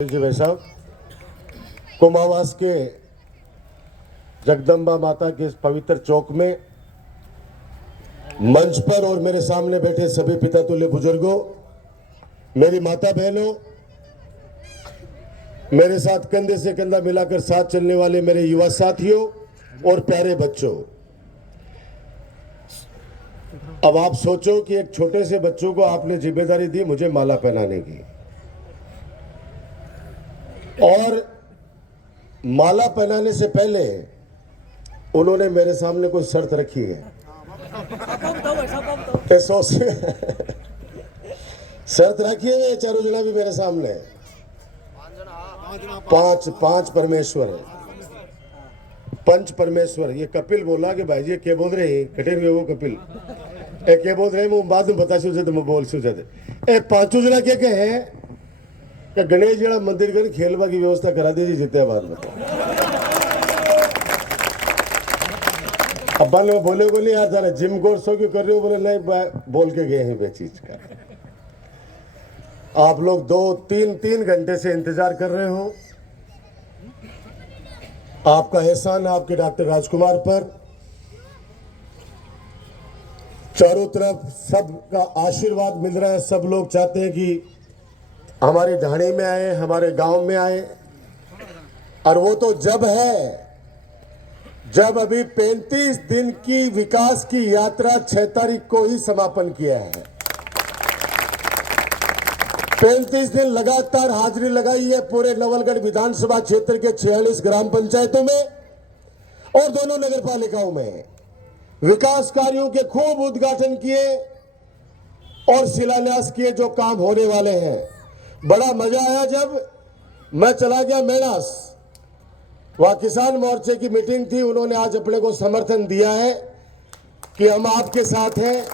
जी भाई साहब, कुमावास के जगदम्बा माता के इस पवित्र चौक में मंच पर और मेरे सामने बैठे सभी पिता तुल्य बुजुर्गों, मेरी माता बहनों, मेरे साथ कंधे से कंधा मिलाकर साथ चलने वाले मेरे युवा साथियों और प्यारे बच्चों। अब आप सोचो कि एक छोटे से बच्चों को आपने जिम्मेदारी दी मुझे माला पहनाने की, और माला पहनाने से पहले उन्होंने मेरे सामने कोई शर्त रखी है। शर्त रखी है, चारों जना भी मेरे सामने पांच परमेश्वर है, पंच परमेश्वर। ये कपिल बोला कि भाई जी क्या बोल रहे हैं, कठिन वो कपिल क्या बोल रहे हैं, मैं बाद में बता सुझे मैं बोल सुझे पांचों जना क्या कहे कि गणेश जी मंदिर कर खेलवा की व्यवस्था करा दीजिए जितने बाद में। अब में बोले को नहीं यार जरा जिम कोर्स हो क्यों कर रहे हो, बोले नहीं बोल के गए हैं वे चीज का। आप लोग 2-3 घंटे से इंतजार कर रहे हो। आपका एहसान है आपके डॉक्टर राजकुमार पर। चारों तरफ सबका आशीर्वाद मिल रहा है, सब लोग चाहते हैं कि हमारी ढाणी में आए, हमारे गांव में आए। और वो तो जब है जब अभी 35 दिन की विकास की यात्रा 6 तारीख को ही समापन किया है। 35 दिन लगातार हाजिरी लगाई है पूरे नवलगढ़ विधानसभा क्षेत्र के 46 ग्राम पंचायतों में और दोनों नगर पालिकाओं में विकास कार्यों के खूब उद्घाटन किए और शिलान्यास किए जो काम होने वाले हैं। बड़ा मजा आया जब मैं चला गया मेणास, वहां किसान मोर्चे की मीटिंग थी। उन्होंने आज अपने को समर्थन दिया है कि हम आपके साथ हैं।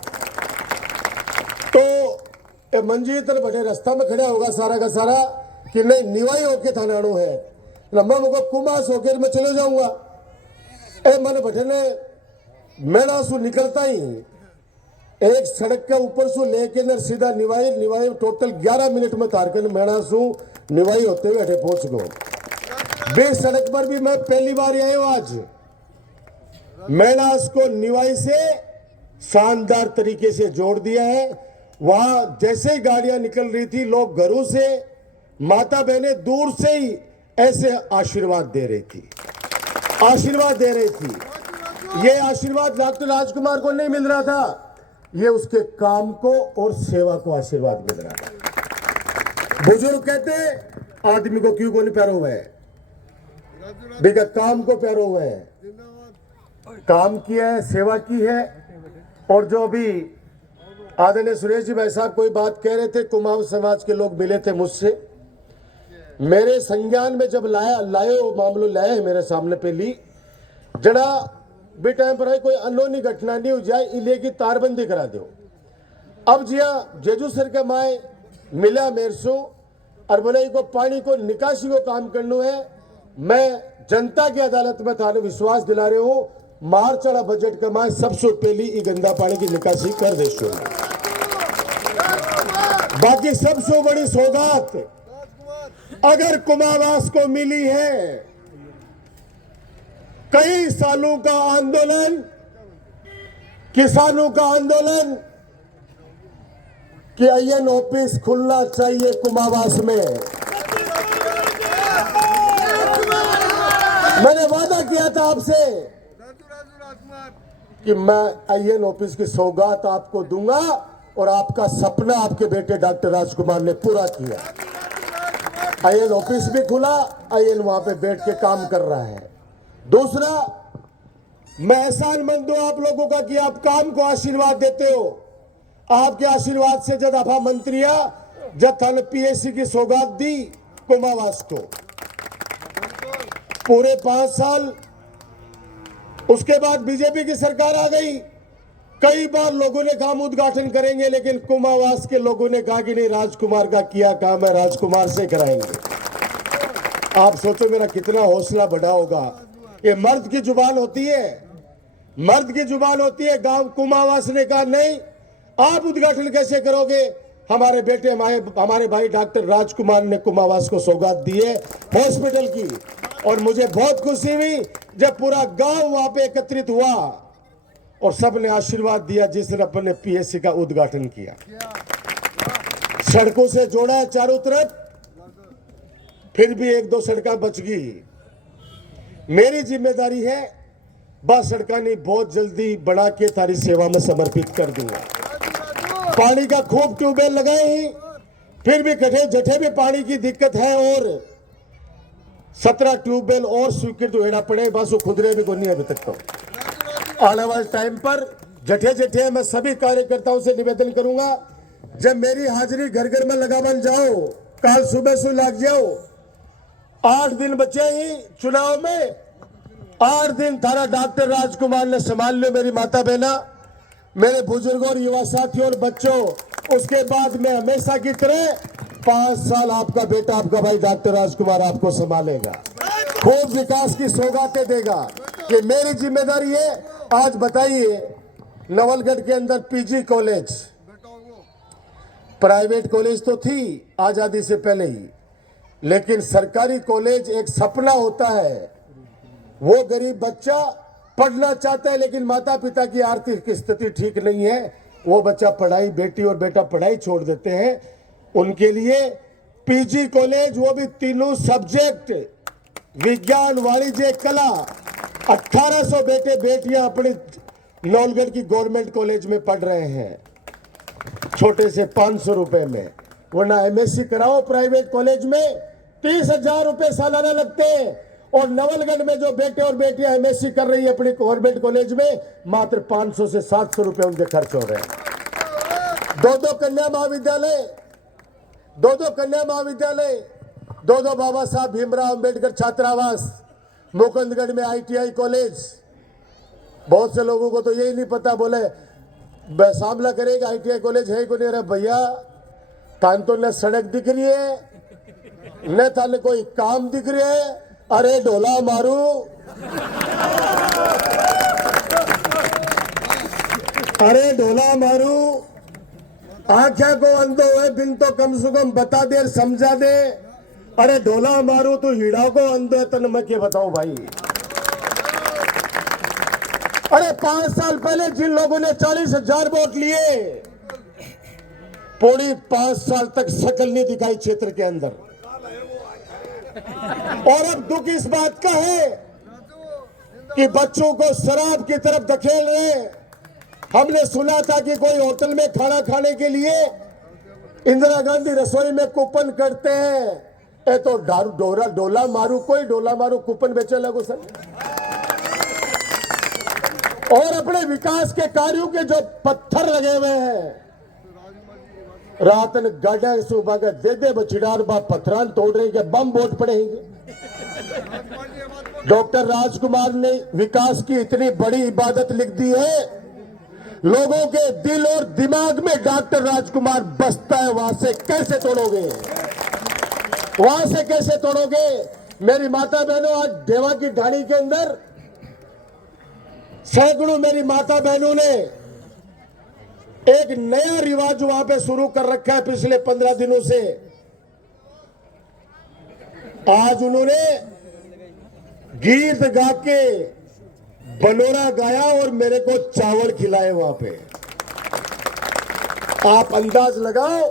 तो मंजीतर बड़े रास्ता में खड़ा होगा सारा का सारा कि नहीं निवाई होके थानाणु है, लंबा मुको कुमास होकर मैं चले जाऊंगा। मन बटे ने मेणासु निकलता ही एक सड़क के ऊपर से लेके न सीधा निवाई टोटल 11 मिनट में तारकन मेणासु निवाई होते हुए अठे पहुंच गए। बेस सड़क पर भी मैं पहली बार आया हूं आज। मेणास को निवाई से शानदार तरीके से जोड़ दिया है। वहां जैसे गाड़ियां निकल रही थी, लोग घरों से, माता बहनें दूर से ही ऐसे आशीर्वाद दे रही थी, आशीर्वाद दे रही थी। ये आशीर्वाद डॉक्टर राजकुमार को नहीं मिल रहा था, ये उसके काम को और सेवा को आशीर्वाद मिल रहा है। बुजुर्ग कहते आदमी को क्यों को नहीं प्यारो हुआ है, देखा काम को प्यारो हुआ है, काम किया है, सेवा की है। और जो अभी आदरणीय सुरेश जी भाई साहब कोई बात कह रहे थे, कुमाऊं समाज के लोग मिले थे मुझसे, मेरे संज्ञान में जब लाए मामलो लाए है मेरे सामने पहली जड़ा बे टाइम पर कोई अनहोनी घटना नहीं हो जाए, इले की तारबंदी करा दो। अब जिया जेजू सर के माए मिला मेरे से और बोले को पानी को निकासी को काम करना है। मैं जनता की अदालत में थाने विश्वास दिला रहे हूं, मार चढ़ा बजट का माए सबसे पहली गंदा पानी की निकासी कर दे। बाकी सबसे बड़ी सौगात अगर कुमावास को मिली है, कई सालों का आंदोलन, किसानों का आंदोलन कि आईएन ऑफिस खुलना चाहिए कुमावास में। मैंने वादा किया था आपसे कि मैं आईएन ऑफिस की सौगात आपको दूंगा और आपका सपना आपके बेटे डॉक्टर राजकुमार ने पूरा किया। आईएन ऑफिस भी खुला, आईएन वहां पे बैठ के काम कर रहा है। दूसरा, मैं एहसानमंद हूं आप लोगों का कि आप काम को आशीर्वाद देते हो। आपके आशीर्वाद से जब दफा मंत्रिया जब थाने पीएससी की सौगात दी कुमावास को पूरे 5 साल, उसके बाद बीजेपी की सरकार आ गई। कई बार लोगों ने काम उद्घाटन करेंगे, लेकिन कुमावास के लोगों ने कहा कि नहीं राजकुमार का किया काम है, राजकुमार से कराएंगे। आप सोचो मेरा कितना हौसला बढ़ा होगा। ये मर्द की जुबान होती है, मर्द की जुबान होती है। गांव कुमावास ने कहा नहीं आप उद्घाटन कैसे करोगे, हमारे बेटे हमारे भाई डॉक्टर राजकुमार ने कुमावास को सौगात दी है हॉस्पिटल की। और मुझे बहुत खुशी हुई जब पूरा गांव वहां पे एकत्रित हुआ और सबने आशीर्वाद दिया जिस दिन अपन ने पीएससी का उद्घाटन किया। सड़कों से जोड़ा है चारों तरफ, फिर भी एक दो सड़कें बच गई। मेरी जिम्मेदारी है, बस सड़का नहीं बहुत जल्दी बना के तारी सेवा में समर्पित कर दूंगा। पानी का खूब ट्यूबवेल लगाए ही, फिर भी कठे जठे भी पानी की दिक्कत है और 17 ट्यूबवेल और स्वीकृत होना पड़े, बस वो खुदरे भी को नहीं अभी तक। तो आने वाले टाइम पर जठे जठे मैं सभी कार्यकर्ताओं से निवेदन करूंगा, जब मेरी हाजिरी घर घर में लगा बन जाओ, कल सुबह से लग जाओ। 8 दिन बचे ही चुनाव में, 8 दिन थारा डॉक्टर राजकुमार ने संभाल लो मेरी माता बहना, मेरे बुजुर्गों और युवा साथियों और बच्चों। उसके बाद में हमेशा की तरह 5 साल आपका बेटा आपका भाई डॉक्टर राजकुमार आपको संभालेगा, खूब विकास की सौगातें देगा। ये मेरी जिम्मेदारी है। आज बताइए, नवलगढ़ के अंदर पीजी कॉलेज, प्राइवेट कॉलेज तो थी आजादी से पहले ही, लेकिन सरकारी कॉलेज एक सपना होता है। वो गरीब बच्चा पढ़ना चाहता है लेकिन माता पिता की आर्थिक स्थिति ठीक नहीं है, वो बच्चा पढ़ाई, बेटी और बेटा पढ़ाई छोड़ देते हैं। उनके लिए पीजी कॉलेज, वो भी तीनों सब्जेक्ट, विज्ञान, वाणिज्य, कला। 1800 बेटे बेटियां अपने नवलगढ़ की गवर्नमेंट कॉलेज में पढ़ रहे हैं, छोटे से 500 रुपए में। वरना एमएससी कराओ प्राइवेट कॉलेज में 30,000 रुपए सालाना लगते हैं, और नवलगढ़ में जो बेटे और बेटियां एमएससी कर रही है अपनी गवर्नमेंट कॉलेज में, मात्र 500 से 700 रुपए उनके खर्च हो रहे हैं। दो कन्या महाविद्यालय, दो कन्या महाविद्यालय, दो बाबा साहब भीमराव अंबेडकर छात्रावास, मुकुंदगढ़ में आईटीआई कॉलेज। बहुत से लोगों को तो यही नहीं पता, बोले सामला करेगा आईटीआई कॉलेज है को नहीं। अरे भैया, तान तो न सड़क दिख रही है न थाने कोई काम दिख रही है। अरे ढोला मारू, अरे ढोला मारू, आंखें को अंधो है बिन तो कम से कम बता दे, समझा दे। अरे ढोला मारू तो हीड़ा को अंधो है, तन मैं क्या बताऊं भाई। अरे 5 साल पहले जिन लोगों ने 40,000 वोट लिए, पूरी 5 साल तक शकल नहीं दिखाई क्षेत्र के अंदर। और अब दुख इस बात का है कि बच्चों को शराब की तरफ धकेल रहे। हमने सुना था कि कोई होटल में खाना खाने के लिए इंदिरा गांधी रसोई में कूपन करते हैं। ए तो डोला मारू, कोई डोला मारू कूपन बेचे लगो सर। और अपने विकास के कार्यों के जो पत्थर लगे हुए हैं, रात ने गाड़ा सुबह का दे बछिडार बा पत्थरान तोड़ रहे के बम वोट पड़ेंगे। डॉक्टर राजकुमार ने विकास की इतनी बड़ी इबादत लिख दी है, लोगों के दिल और दिमाग में डॉक्टर राजकुमार बसता है। वहां से कैसे तोड़ोगे, वहां से कैसे तोड़ोगे। मेरी माता बहनों, आज देवा की ढाणी के अंदर सैकड़ों मेरी माता बहनों ने एक नया रिवाज वहां पे शुरू कर रखा है पिछले 15 दिनों से। आज उन्होंने गीत गा के बनोरा गाया और मेरे को चावल खिलाए वहां पे। आप अंदाज लगाओ,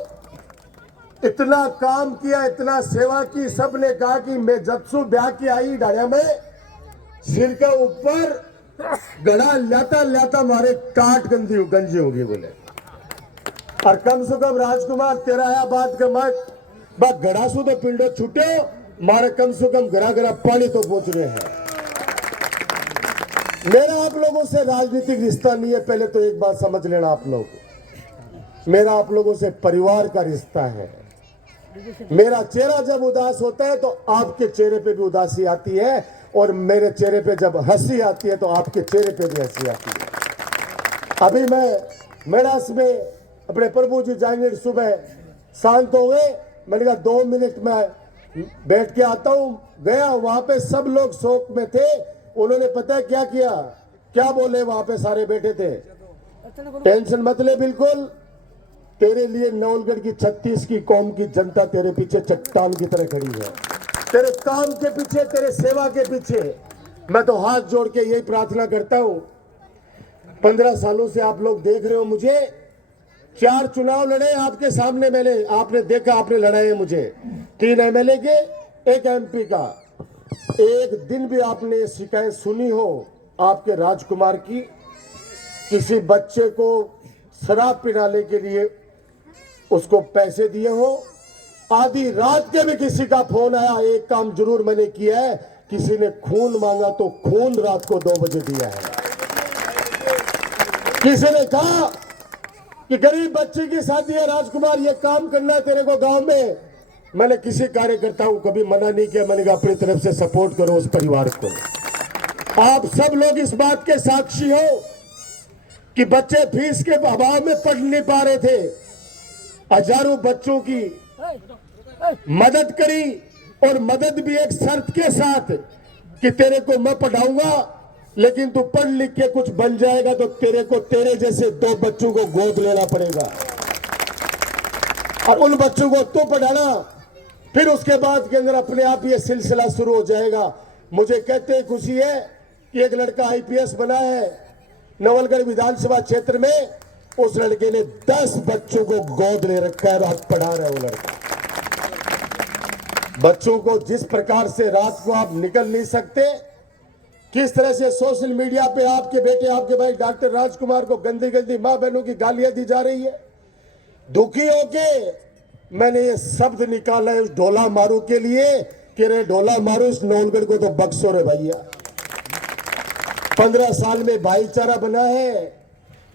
इतना काम किया, इतना सेवा की। सबने कहा कि मैं जत्सु ब्याह की आई ढाणिया में, सिर के ऊपर गड़ा लाता लाता मारे काट गंजी होगी बोले। और कम से कम राजकुमार तेरा आया बात का मत बा गड़ा सु तो पिंडो छूटे, मारे कम से कम घरा घरा पानी तो पहुंच रहे हैं। मेरा आप लोगों से राजनीतिक रिश्ता नहीं है, पहले तो एक बात समझ लेना आप लोग। मेरा आप लोगों से परिवार का रिश्ता है। मेरा चेहरा जब उदास होता है तो आपके चेहरे पे भी उदासी आती है, और मेरे चेहरे पे जब हंसी आती है तो आपके चेहरे पे भी हंसी आती है। अभी मैं मेड़ास में अपने प्रभु जी जाएंगे, सुबह शांत हो गए, मैंने कहा 2 मिनट में बैठ के आता हूं। गया, वहां पे सब लोग शोक में थे। उन्होंने पता है क्या किया, क्या बोले, वहां पे सारे बैठे थे, टेंशन मत ले, बिल्कुल तेरे लिए नवलगढ़ की 36 की कौम की जनता तेरे पीछे चट्टान की तरह खड़ी है। तेरे काम के पीछे, तेरे सेवा के पीछे मैं तो हाथ जोड़ के यही प्रार्थना करता हूं। 15 सालों से आप लोग देख रहे हो मुझे, 4 चुनाव लड़े आपके सामने मैंने, आपने देखा, आपने लड़ाए मुझे, 3 एमएलए के, 1 एमपी का। एक दिन भी आपने शिकायत सुनी हो आपके राजकुमार की, किसी बच्चे को शराब पिलाने के लिए उसको पैसे दिए हो? आधी रात के भी किसी का फोन आया? एक काम जरूर मैंने किया है, किसी ने खून मांगा तो खून रात को 2 बजे दिया है। किसी ने कहा कि गरीब बच्चे की शादी है राजकुमार, ये काम करना है तेरे को गांव में, मैंने किसी कार्यकर्ता को कभी मना नहीं किया। मैंने कहा अपनी तरफ से सपोर्ट करो उस परिवार को। आप सब लोग इस बात के साक्षी हो कि बच्चे फीस के अभाव में पढ़ नहीं पा रहे थे, हजारों बच्चों की मदद करी, और मदद भी एक शर्त के साथ कि तेरे को मैं पढ़ाऊंगा, लेकिन तू पढ़ लिख के कुछ बन जाएगा तो तेरे को तेरे जैसे 2 बच्चों को गोद लेना पड़ेगा, और उन बच्चों को तू पढ़ाना। फिर उसके बाद के अंदर अपने आप ये सिलसिला शुरू हो जाएगा। मुझे कहते ही खुशी है कि एक लड़का आईपीएस बना है नवलगढ़ विधानसभा क्षेत्र में। उस लड़के ने 10 बच्चों को गोद ले रखा है और आप पढ़ा रहे हो। लड़का बच्चों को जिस प्रकार से रात को आप निकल नहीं सकते, किस तरह से सोशल मीडिया पे आपके बेटे, आपके भाई डॉक्टर राजकुमार को गंदी गंदी मां बहनों की गालियां दी जा रही है, दुखी होके मैंने ये शब्द निकाला है उस ढोला मारू के लिए कि रे ढोला मारू, इस नवलगढ़ को तो बख्शो रे भैया। 15 साल में भाईचारा बना है,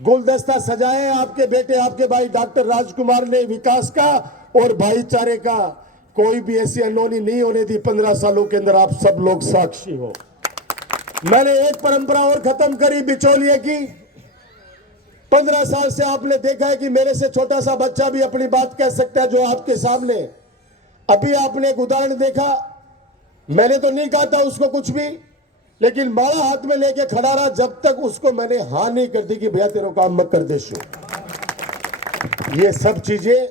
गुलदस्ता सजाए आपके बेटे, आपके भाई डॉक्टर राजकुमार ने विकास का और भाईचारे का। कोई भी ऐसी अनहोनी नहीं होने दी 15 सालों के अंदर, आप सब लोग साक्षी हो। मैंने एक परंपरा और खत्म करी बिचौलिए की। 15 साल से आपने देखा है कि मेरे से छोटा सा बच्चा भी अपनी बात कह सकता है जो आपके सामने। अभी आपने एक उदाहरण देखा, मैंने तो नहीं कहा था उसको कुछ भी, लेकिन माला हाथ में लेके खड़ा रहा जब तक उसको मैंने हाँ नहीं कर दी कि भैया तेरे काम मत कर दे। ये सब चीजें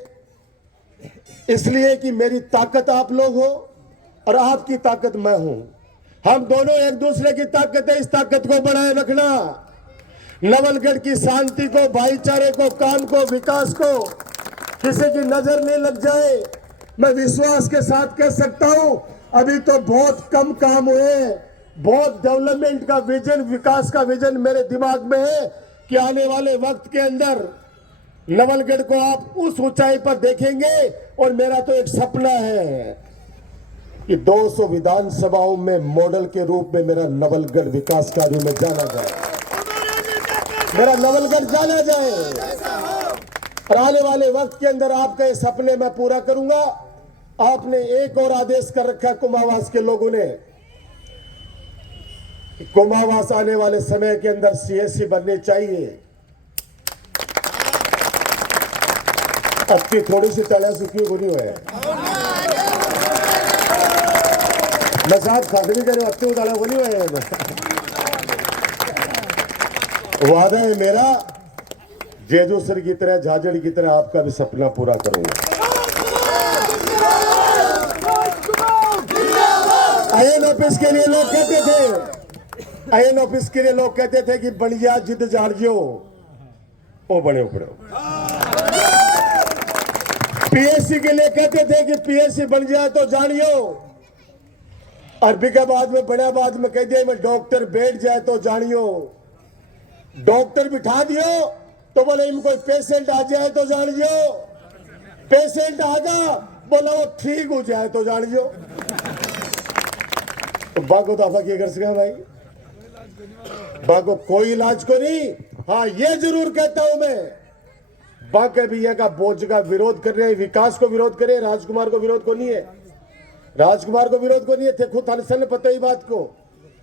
इसलिए कि मेरी ताकत आप लोग हो और आपकी ताकत मैं हूं। हम दोनों एक दूसरे की ताकत है, इस ताकत को बनाए रखना। नवलगढ़ की शांति को, भाईचारे को, काम को, विकास को किसी की नजर नहीं लग जाए। मैं विश्वास के साथ कह सकता हूं अभी तो बहुत कम काम हुए हैं। बहुत डेवलपमेंट का विजन, विकास का विजन मेरे दिमाग में है कि आने वाले वक्त के अंदर नवलगढ़ को आप उस ऊंचाई पर देखेंगे। और मेरा तो एक सपना है कि 200 विधानसभाओं में मॉडल के रूप में मेरा नवलगढ़ विकास कार्य में जाना जाए, मेरा नवलगढ़ जाना जाए। और आने वाले वक्त के अंदर आपके सपने मैं पूरा करूंगा। आपने एक और आदेश कर रखा कुमावास के लोगों ने, कुमावास आने वाले समय के अंदर सीएससी बननी चाहिए। अक्की थोड़ी सी तला सुखी बुरी हुई है, मैं साहब खादरी करे अक्की तला बुरी हुई है। वादा है मेरा, जेजू सर की तरह, झाझड़ की तरह आपका भी सपना पूरा करूंगा। आयन ऑफिस के लिए लोग कहते थे, आयन ऑफिस के लिए लोग कहते थे कि बढ़िया जिद जाड़ियो ओ बने उपड़ो। पीएससी के लिए कहते थे कि पीएससी बन जाए तो जानियो। अरबिकाबाद में, बड़ाबाद में कह दिया मैं डॉक्टर बैठ जाए तो जानियो। डॉक्टर बिठा दियो तो बोले इन कोई पेशेंट आ जाए तो जानियो। पेशेंट आगा बोला वो ठीक हो जाए तो जानियो। तो बागो दाफा क्या कर सका भाई, बागो कोई इलाज को नहीं। हाँ ये जरूर कहता हूं मैं, बाकी भैया का बोझ का विरोध कर रहे हैं, विकास को विरोध कर रहे हैं, राजकुमार को विरोध को नहीं है, राजकुमार को विरोध को नहीं है। थे खुद हसन पता ही बात को,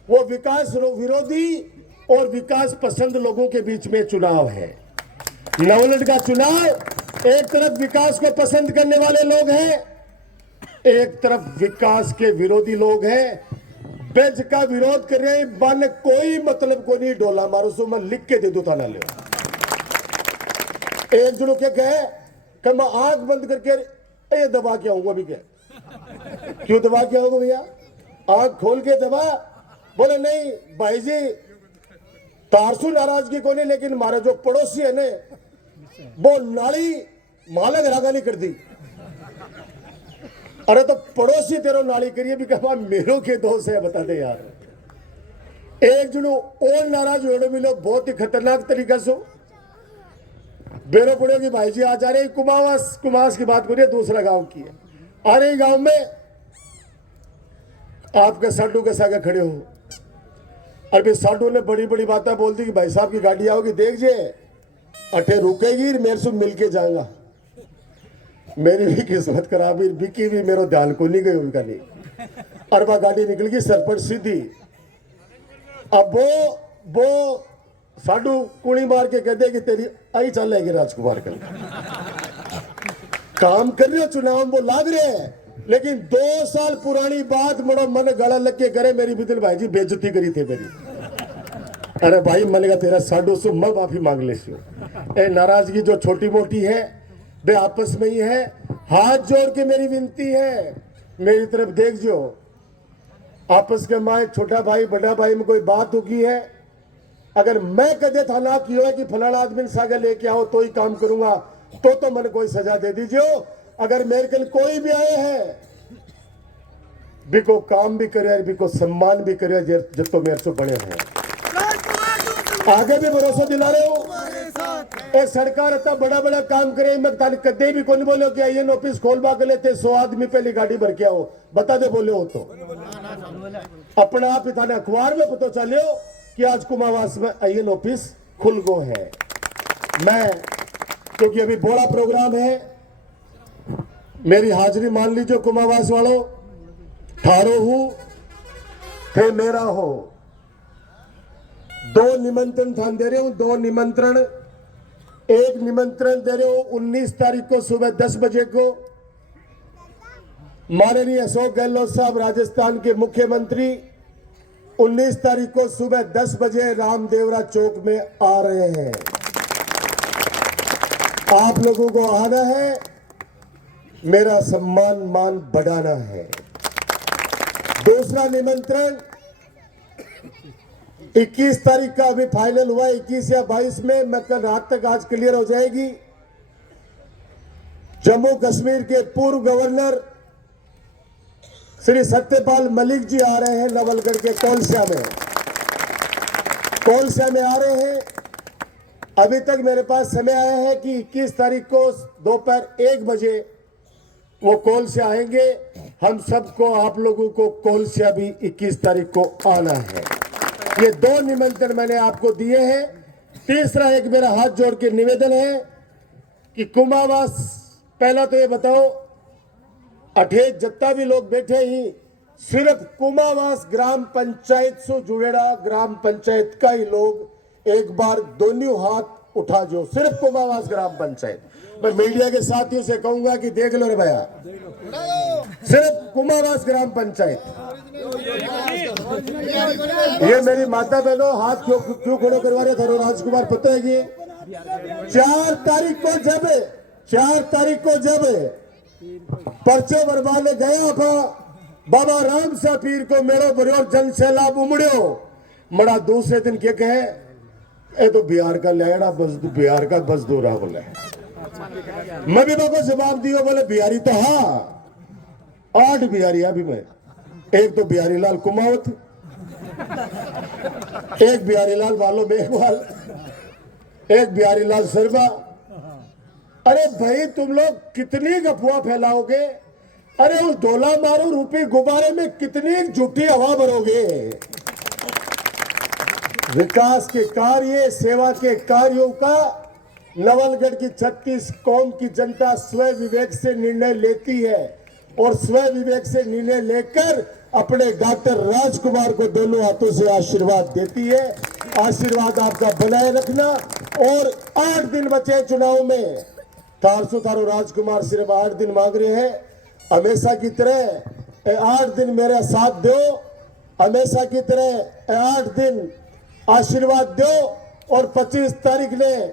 वो विकास विरोधी और विकास पसंद लोगों के बीच में चुनाव है। नवलगढ़ का चुनाव, एक तरफ विकास को पसंद करने वाले लोग हैं, एक तरफ विकास के विरोधी लोग हैं। बेज का विरोध कर रहे हैं, बन कोई मतलब को नहीं। डोला मारो सो मैं लिख के दे दू थाना ले। एक जनों क्या कहे कि मैं आंख बंद करके ये दबा के आऊंगा भी क्या? क्यों दबा के आऊंगा भैया? आंख खोल के दबा। बोले नहीं भाई जी, तारसू नाराजगी को नहीं, लेकिन हमारे जो पड़ोसी है ने वो नाली मालक रागानी कर दी। अरे तो पड़ोसी तेरो नाली करिए भी कहा मेरो के दोस्त है, बता दे यार। एक जुनू और नाराज हो मिलो बहुत ही खतरनाक तरीका से बेरो पड़ो कि भाई जी आज आ रहे कुमास की बात करिए, दूसरा गांव की है। आ रहे गांव में आपके साडू के सागे खड़े हो, अरे साडू ने बड़ी बड़ी बातें बोल दी कि भाई साहब की गाड़ी आओगी, देख जे अठे रुकेगी मेरे से मिल के जाएगा। मेरी भी किस्मत खराब हुई, बिकी भी मेरा ध्यान को नहीं गई उनका नहीं। अरबा गाड़ी निकल गई सर पर सीधी। अब वो साडू कुणी मार के कहते कि तेरी आई चल रहेगी राजकुमार कल काम कर रहे हो, चुनाव वो लाग रहे हैं, लेकिन 2 साल पुरानी बात मरो मन गला लग के करे मेरी बिदल भाई जी बेइज्जती करी थे मेरी। अरे भाई मन का तेरा साडू से मैं माफी मांग ले। ए नाराजगी जो छोटी मोटी है वे आपस में ही है। हाथ जोड़ के मेरी विनती है, मेरी तरफ देख जो। आपस के माए छोटा भाई बड़ा भाई में कोई बात होगी है, अगर मैं कदे थाना की हो कि फलाना आदमी सागे लेके आओ तो ही काम करूंगा, तो मन कोई सजा दे दीजिए। अगर मेरे कल कोई भी आए हैं बिको काम भी करे, बिको सम्मान भी करे, जब तो मेरे से बड़े हैं, आगे भी भरोसा दिला रहे हो। ए सरकार इतना बड़ा बड़ा काम करे, मैं कदे भी कौन बोले कि आइए ऑफिस खोलवा के लेते 100 आदमी पहली गाड़ी भर के आओ, बता दे बोले हो तो अपना आप ही थाने अखबार में पता चले हो कि आज कुमावास में आइए ऑफिस खुल गो है। मैं क्योंकि अभी बड़ा प्रोग्राम है, मेरी हाजिरी मान लीजिए कुमावास वालों, थारो हूं थे मेरा हो। 2 निमंत्रण थान दे रहे हूं, 2 निमंत्रण। एक निमंत्रण दे रहे हो 19 तारीख को सुबह 10 बजे को माननीय अशोक गहलोत साहब राजस्थान के मुख्यमंत्री 19 तारीख को सुबह 10 बजे रामदेवरा चौक में आ रहे हैं। आप लोगों को आना है, मेरा सम्मान मान बढ़ाना है। दूसरा निमंत्रण 21 तारीख का अभी फाइनल हुआ, 21 या 22 में, मैं कल रात तक आज क्लियर हो जाएगी। जम्मू कश्मीर के पूर्व गवर्नर श्री सत्यपाल मलिक जी आ रहे हैं नवलगढ़ के कोलसिया में आ रहे हैं। अभी तक मेरे पास समय आया है कि 21 तारीख को दोपहर 1 बजे वो कोलसिया आएंगे। हम सबको आप लोगों को कोलसिया भी 21 तारीख को आना है। ये 2 निमंत्रण मैंने आपको दिए हैं। तीसरा एक मेरा हाथ जोड़ के निवेदन है कि कुमावास, पहला तो ये बताओ अठे जितना भी लोग बैठे ही सिर्फ कुमावास ग्राम पंचायत से जुड़ेड़ा ग्राम पंचायत का ही लोग एक बार दोनों हाथ उठा जो, सिर्फ कुमावास ग्राम पंचायत। मैं मीडिया के साथियों से कहूंगा कि देख लो रे भैया, सिर्फ कुमावास ग्राम पंचायत। ये मेरी माता बहनों हाथ क्यों खड़े करवा रहे थे राजकुमार, पता है कि 4 तारीख को जब पर्चे भरवाने गया था बाबा राम सा पीर को मेरो भरो जन सैलाब उमड़ो, मड़ा दूसरे दिन क्या कहे, ए तो बिहार का लहड़ा बिहार का मजदूर है बोले। मैं भी को जवाब दियो, बोले बिहारी तो हाँ 8 बिहारी अभी मैं, एक तो बिहारी लाल कुमावत, एक बिहारी लाल वालो मेघवाल, एक बिहारी लाल शर्मा। अरे भाई तुम लोग कितनी अफवाह फैलाओगे? अरे उस डोला मारो रूपी गुब्बारे में कितनी झूठी हवा भरोगे? विकास के कार्य, सेवा के कार्यों का नवलगढ़ की 36 कौम की जनता स्व विवेक से निर्णय लेती है और स्व विवेक से निर्णय लेकर अपने डॉक्टर राजकुमार को दोनों हाथों से आशीर्वाद देती है। आशीर्वाद आपका बनाए रखना। और 8 दिन बचे चुनाव में, थारो राजकुमार सिर्फ 8 दिन मांग रहे हैं। हमेशा की तरह 8 दिन मेरा साथ दो, हमेशा की तरह 8 दिन आशीर्वाद दो और 25 तारीख ने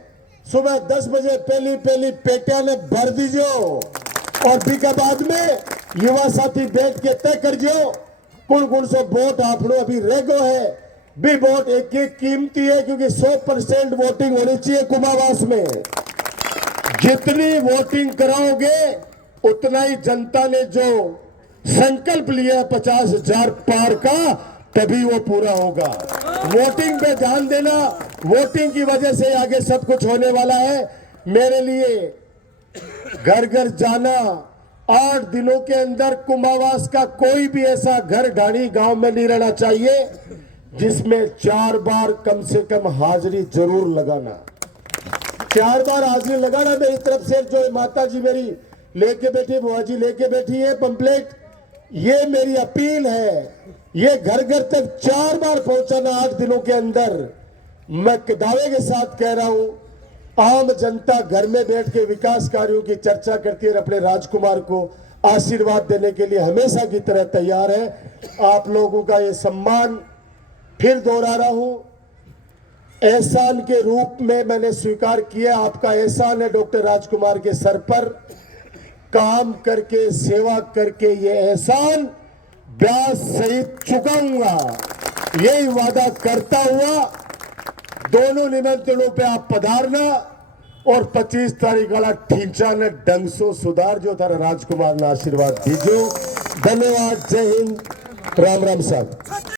सुबह 10 बजे पहली पहली पेटियां ने भर दीजो और बीका बाद में युवा साथी बैठ के तय कर जो कुल कुल सो वोट आपनो अभी रेगो है भी वोट एक एक कीमती है क्योंकि 100% वोटिंग होनी चाहिए कुमावास में। जितनी वोटिंग कराओगे उतना ही जनता ने जो संकल्प लिया 50,000 पार का तभी वो पूरा होगा। वोटिंग पे ध्यान देना, वोटिंग की वजह से आगे सब कुछ होने वाला है। मेरे लिए घर घर जाना 8 दिनों के अंदर कुमावास का कोई भी ऐसा घर ढाणी गांव में नहीं रहना चाहिए जिसमें 4 बार कम से कम हाजिरी जरूर लगाना। 4 बार हाजिरी लगाना मेरी तरफ से। जो माता जी मेरी लेके बैठी, बुआ जी लेके बैठी है पंपलेट, ये मेरी अपील है। ये घर घर तक 4 बार पहुंचाना 8 दिनों के अंदर। मैं दावे के साथ कह रहा हूं, आम जनता घर में बैठ के विकास कार्यों की चर्चा करती है और अपने राजकुमार को आशीर्वाद देने के लिए हमेशा की तरह तैयार है। आप लोगों का ये सम्मान फिर दोहरा रहा हूं, एहसान के रूप में मैंने स्वीकार किया। आपका एहसान है डॉक्टर राजकुमार के सर पर, काम करके सेवा करके ये एहसान ब्याज सहित चुकाऊंगा। यही वादा करता हुआ दोनों निमंत्रणों पे आप पधारना और 25 तारीख वाला ठींचा ने ढंग से सुधार जो थारा राजकुमार ने आशीर्वाद दीजिए। धन्यवाद। जय हिंद। राम राम साहब।